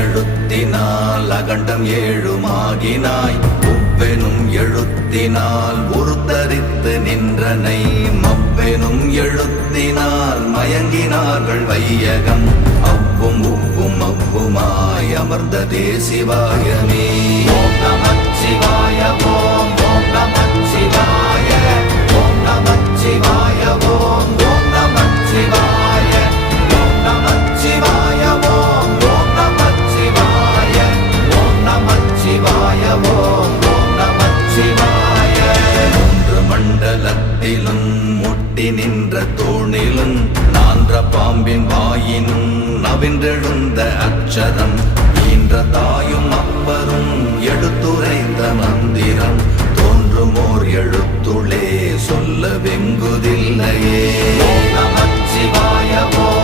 எழுத்தினால் அகண்டம் ஏழுமாகினாய் உவ்வெனும் எழுத்தினால் உருத்தரித்து நின்றனை மவ்வெனும் எழுத்தினால் மயங்கினார்கள் வையகம் அவ்வும் உவ்வும் அவ்வுமாய் அமர்ந்ததே சிவாயமே. ஓம் நமச்சிவாய ஓம் ஓம் நமச்சிவாய ஓம் நமச்சிவாய ஓம் ஓம் நமச்சிவாய ஓம் நமச்சிவாய ஓம் ஓம் நமச்சிவாய ஓம் நமச்சிவாய ஓம் ஓம் நமச்சிவாய. மூன்று மண்டலத்திலும் முட்டி நின்ற தூணிலும் நான்ற பாம்பின் வாயினும் நவின்றெழுந்த அக்ஷரம் ஈன்ற தாயும் அப்பரும் எடுத்துரைத்த மந்திரம் தோன்றுமோர் எழுத்துளே சொல்ல வெங்குதில்லையே. ஓம் நமச்சிவாய ஓம்